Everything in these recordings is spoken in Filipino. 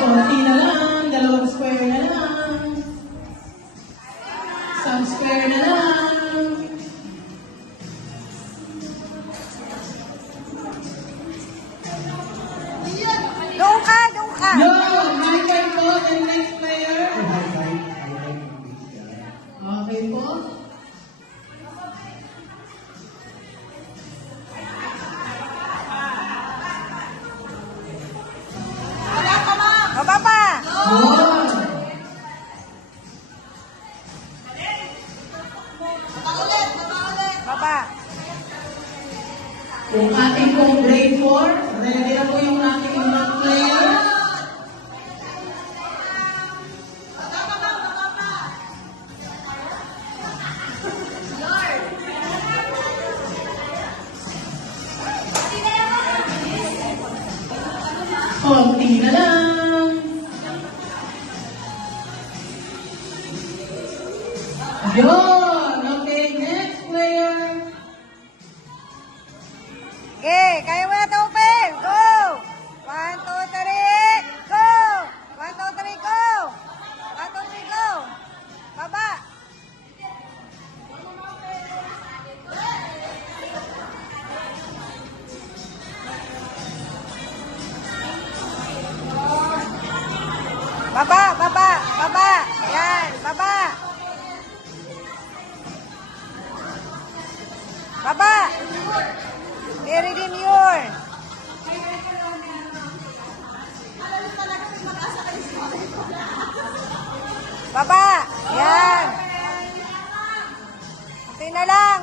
konti na lang. Dalawang square na lang. Isang square na lang. Doon ka, doon ka. Yun! High five po. And next player. Okay po. Baba pa. Yun! Baba. Yung ating pong grade 4, ready na po yung ating mga players. Konti na lang. Yun! Okay, next player. Okay, kaya mo na ito, open. Go. 1, 2, 3, go. 1, 2, 3, go. 1, 2, 3, go. Baba. Baba, baba, baba. Yan, baba. Baba. I-redeem yun. Baba. Yan. Ito na lang,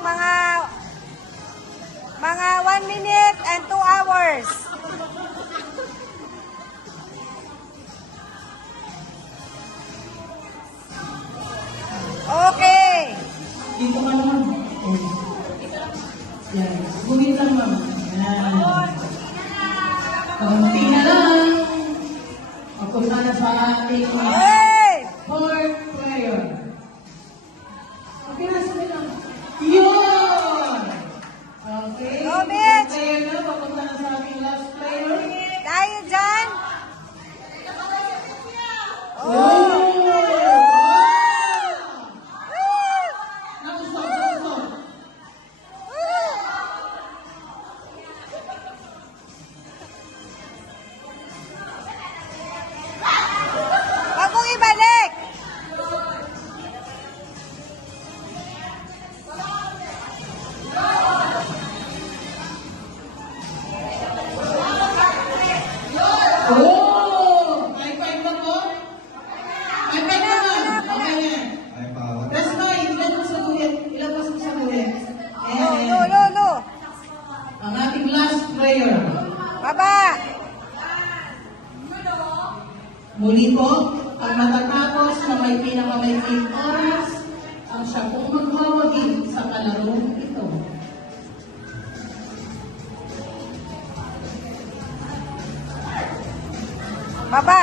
mga 1 minute and 2 hours. Okay. Dito ka naman. Yan. Gumit lang, ma'am. Yan. Konti na lang. Papunta na sa ating Hey! fourth player. Okay na, sabi lang. Yun! Okay. Go, Mitch! Fourth player na, papunta na sa ating last player. Tayo dyan. Oh! Wow! Woo! Naku, stop. Woo! Wag mong ibalik. Oh! High five ba po? High five naman. Okay na. That's right. Ilabas sa guhit. Ilabas mo sa guhit. Lo, lo, lo. Ang ating last player. Baba. Muli po, ang matatapos na may pinakamaikling oras, ang siya pong magwawagi sa kalarong ito. Baba.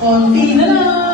Konti na lang.